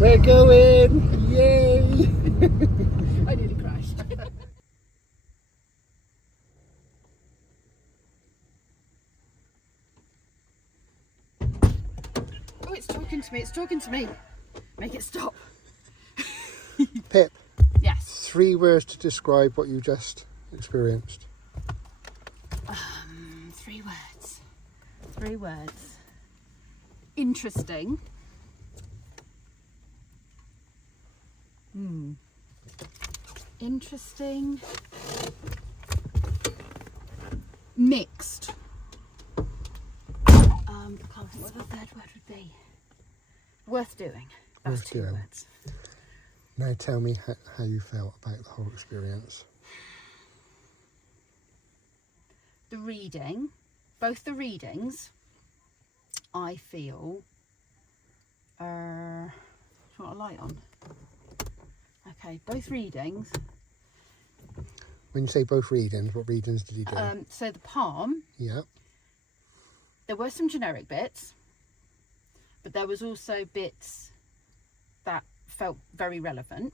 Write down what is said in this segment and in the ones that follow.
We're going! Yay! I nearly crashed. Oh, it's talking to me, it's talking to me. Make it stop. Pip, Yes. 3 words to describe what you just experienced. 3 words. 3 words. Interesting. Interesting. Mixed. I can't think what the 3rd word would be. Worth doing. That's Worth 2 doing. words. Now tell me how you felt about the whole experience. The reading, both the readings, I feel, do you want a light on? Okay, both readings. When you say both readings, what readings did you do? So the palm, Yeah. there were some generic bits, but there was also bits that felt very relevant.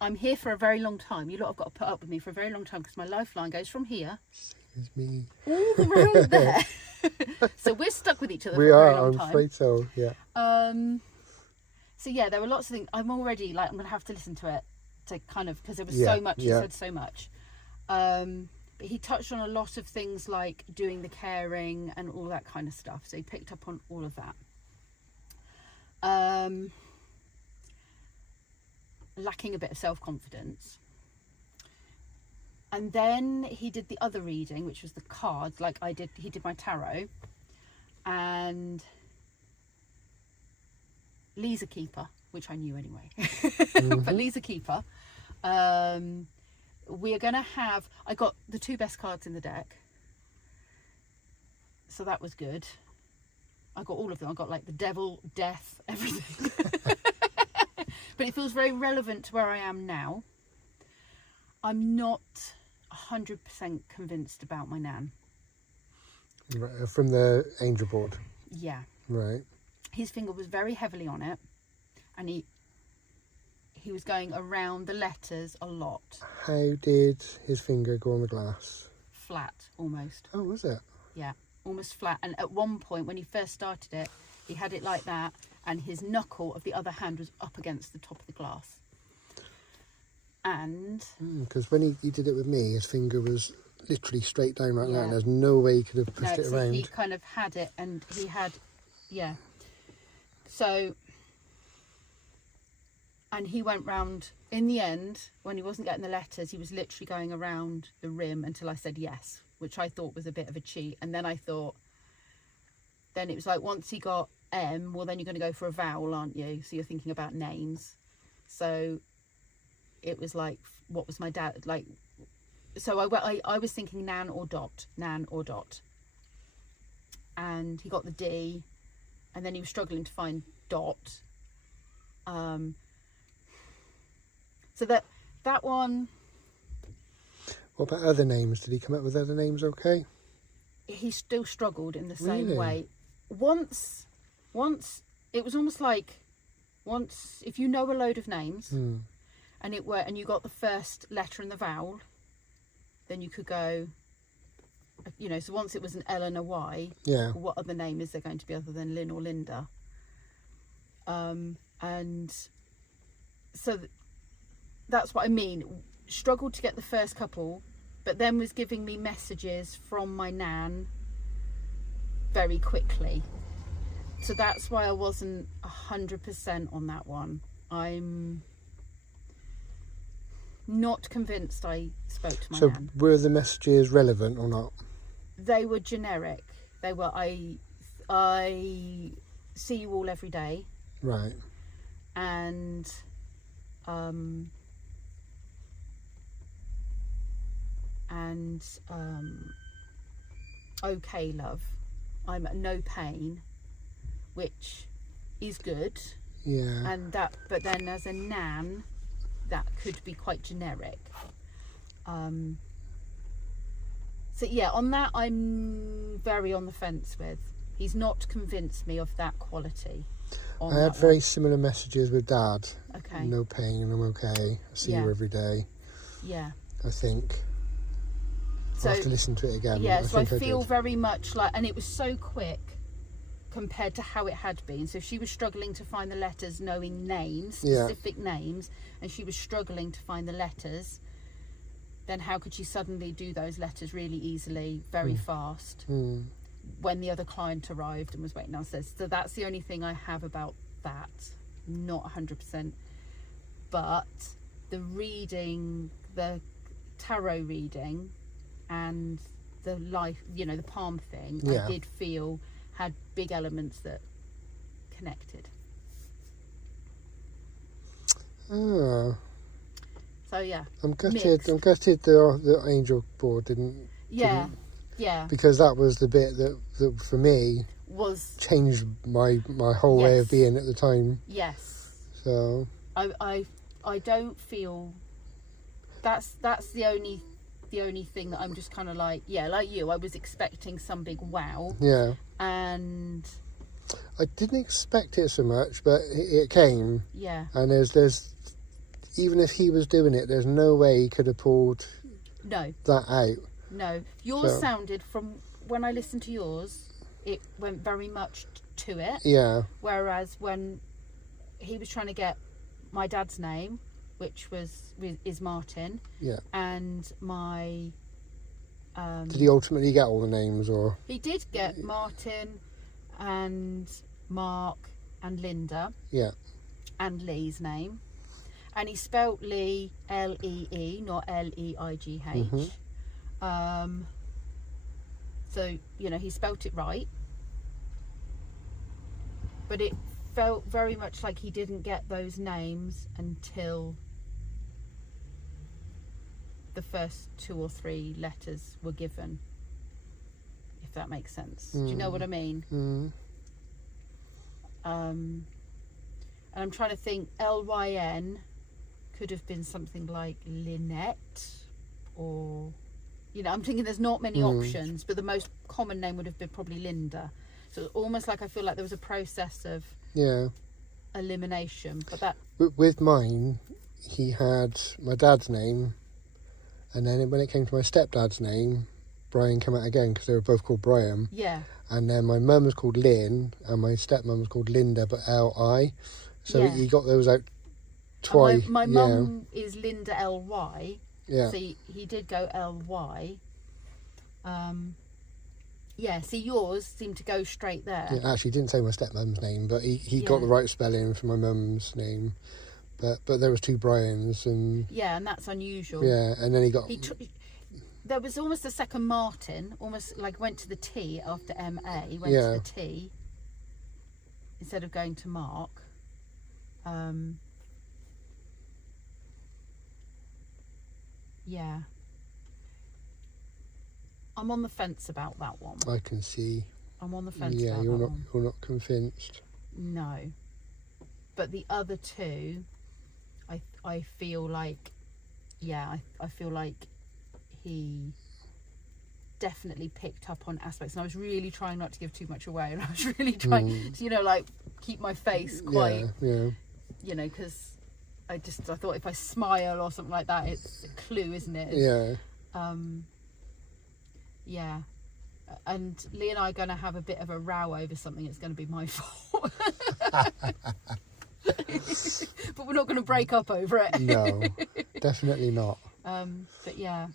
I'm here for a very long time. You lot have got to put up with me for a very long time because my lifeline goes from here It's me. all the round there. So we're stuck with each other We for a are, very long I'm time. afraid so, yeah. So yeah, there were lots of things. I'm already like, I'm going to have to listen to it to kind of, because there was Yeah, so much, he yeah. said so much. But he touched on a lot of things like doing the caring and all that kind of stuff. So he picked up on all of that. Lacking a bit of self-confidence. And then he did the other reading, which was the cards, like I did. He did my tarot, and Lee's a keeper, which I knew anyway. But Lee's a keeper. We are going to have, I got the 2 best cards in the deck, so that was good. I got all of them. I got like the devil, death, everything. But it feels very relevant to where I am now. I'm not 100% convinced about my nan. Right, from the angel board. Yeah. Right. His finger was very heavily on it, and he was going around the letters a lot. How did his finger go on the glass? Flat, almost. Oh, was it? Yeah, almost flat. And at one point, when he first started it, he had it like that, and his knuckle of the other hand was up against the top of the glass. And... Because when he did it with me, his finger was literally straight down like that, Yeah. and there's no way he could have pushed it so around. he kind of had it, and he had... Yeah. So... And he went round, in the end, when he wasn't getting the letters, he was literally going around the rim until I said yes, which I thought was a bit of a cheat. And then I thought, then it was like, once he got M, well, then you're going to go for a vowel, aren't you? So you're thinking about names. So it was like, what was my dad, like, so I was thinking Nan or Dot. And he got the D, and then he was struggling to find Dot. So that one... What about other names? Did he come up with other names okay? He still struggled in the same Really? way. Once, it was almost like, once, if you know a load of names, and you got the first letter and the vowel, then you could go, you know, so once it was an L and a Y, Yeah. what other name is there going to be other than Lynn or Linda? And so... That's what I mean. Struggled to get the first couple, but then was giving me messages from my nan very quickly. So that's why I wasn't 100% on that one. I'm not convinced I spoke to my nan. So were the messages relevant or not? They were generic. They were, I see you all every day. Right. And okay, love, I'm at no pain, which is good. Yeah. And that, but then as a nan, that could be quite generic. So yeah, on that I'm very on the fence with. He's not convinced me of that quality. On I had that very one. similar messages with Dad. Okay. No pain, I'm okay. I see you every day. Yeah. I think. So, I'll have to listen to it again. Yeah, so I think feel did. very much like, and it was so quick compared to how it had been. So if she was struggling to find the letters, knowing names, specific names, and she was struggling to find the letters, then how could she suddenly do those letters really easily, very fast, when the other client arrived and was waiting downstairs? So that's the only thing I have about that. Not 100%. But the reading, the tarot reading, and the life, the palm thing, I did feel had big elements that connected. Oh. So yeah. I'm gutted. Mixed. I'm gutted the angel board didn't. Yeah. Because that was the bit that for me was changed my whole way of being at the time. Yes. So. I don't feel that's the only thing that I'm just kind of like you. I was expecting some big wow. Yeah. And I didn't expect it so much, but it came. Yeah. And there's even if he was doing it, there's no way he could have pulled that out. No. Yours sounded, from when I listened to yours, it went very much to it. Yeah. Whereas when he was trying to get my dad's name, which is Martin. Yeah. And my... did he ultimately get all the names, or...? He did get Martin and Mark and Linda. Yeah. And Lee's name. And he spelt Lee Lee, not Leigh. Mm-hmm. So, he spelt it right. But it felt very much like he didn't get those names until the first 2 or 3 letters were given, if that makes sense. Do you know what I mean? And I'm trying to think, Lyn could have been something like Lynette, or I'm thinking there's not many options, but the most common name would have been probably Linda. So almost like I feel like there was a process of elimination. But that with mine, he had my dad's name, and then when it came to my stepdad's name, Brian came out again because they were both called Brian. Yeah. And then my mum was called Lynn, and my stepmum was called Linda, but Li. So he got those out twice. My mum is Linda Ly. Yeah. So he did go Ly. See, yours seemed to go straight there. Yeah, actually, he didn't say my stepmum's name, but he got the right spelling for my mum's name. But there was 2 Brians, and... Yeah, and that's unusual. Yeah, and then he got... There was almost a second Martin, almost like went to the T after MA, went to the T instead of going to Mark. Yeah. I'm on the fence about that one. I can see. I'm on the fence about that one. Yeah, you're not convinced. No. But the other 2, I feel like, I feel like he definitely picked up on aspects, and I was really trying not to give too much away, and I was really trying to, keep my face quite, because I thought if I smile or something like that, it's a clue, isn't it? Yeah. And Lee and I are going to have a bit of a row over something. It's going to be my fault. But we're not going to break up over it. No, definitely not. But yeah.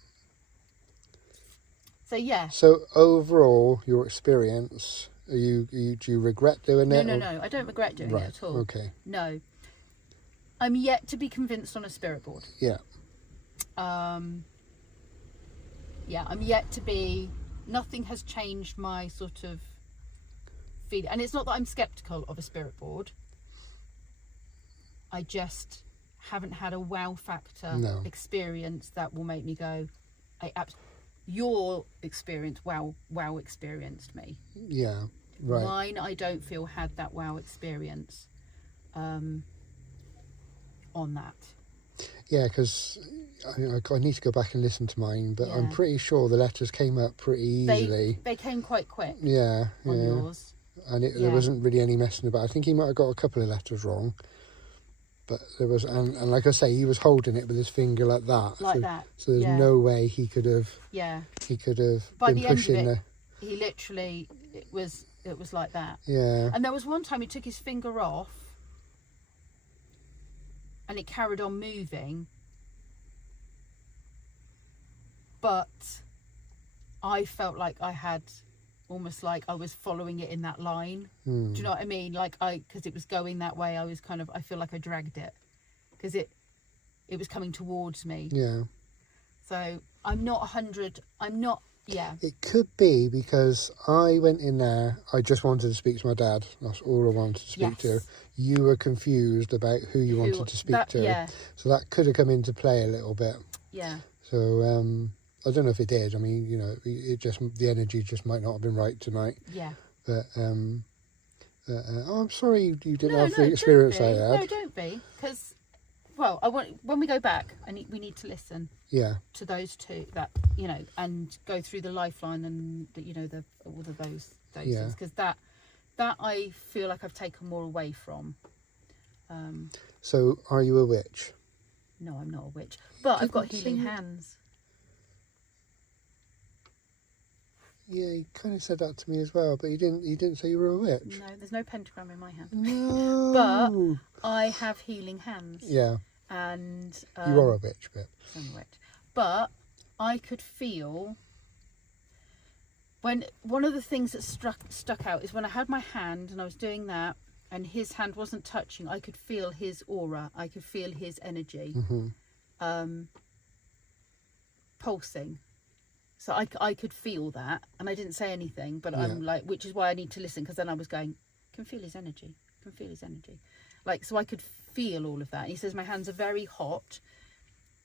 So yeah. So overall, your experience, do you regret doing it? No. I don't regret doing it at all. Okay. No. I'm yet to be convinced on a spirit board. Yeah. I'm yet to be... Nothing has changed my sort of feeling. And it's not that I'm sceptical of a spirit board. I just haven't had a wow factor experience that will make me go, your experience, wow experienced me. Yeah, right. Mine, I don't feel had that wow experience on that. Yeah, because I need to go back and listen to mine, but I'm pretty sure the letters came up pretty easily. They came quite quick. Yeah, on yours. and there wasn't really any messing about. I think he might have got a couple of letters wrong, but there was, and like I say, he was holding it with his finger like that. Like that. So there's no way he could have. Yeah. He could have By been the end pushing of it, he literally, it was like that. Yeah. And there was one time he took his finger off, and it carried on moving, but I felt like I had almost like I was following it in that line. Do you know what I mean? Like because it was going that way, I was kind of, I feel like I dragged it because it was coming towards me. Yeah. So I'm not 100. I'm not. Yeah. It could be because I went in there. I just wanted to speak to my dad. That's all I wanted to speak to. You were confused about who you wanted to speak to. Yeah. So that could have come into play a little bit. Yeah. So I don't know if it did. I mean, you know, the energy just might not have been right tonight. Yeah. But I'm sorry you didn't have the experience I had. No, don't be, because when we go back, we need to listen. Yeah. To those two, that, you know, and go through the lifeline and all of those things, because that I feel like I've taken more away from. So, are you a witch? No, I'm not a witch, but I've got healing hands. Yeah, you kind of said that to me as well, but you didn't say you were a witch. No, there's no pentagram in my hand. No. But I have healing hands. Yeah. And you are a witch, but I'm a witch. But I could feel when one of the things that stuck out is when I had my hand and I was doing that, and his hand wasn't touching. I could feel his aura. I could feel his energy, pulsing. So I could feel that, and I didn't say anything, but I'm like, which is why I need to listen, because then I was going, can feel his energy, like, so I could feel all of that. And he says my hands are very hot,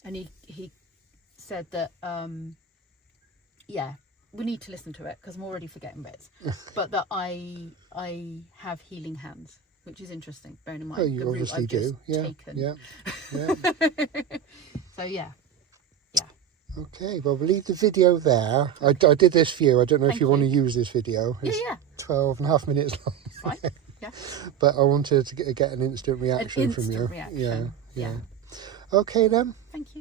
and he said that we need to listen to it because I'm already forgetting bits, but that I have healing hands, which is interesting, bearing in mind well, you the route obviously I've do. just taken. Yeah. So yeah. Okay, well, we'll leave the video there. I did this for you. I don't know if you want to use this video. It's 12 and a half minutes long. Fine. Yeah. But I wanted to get an instant reaction from you. Reaction. Yeah. Okay then. Thank you.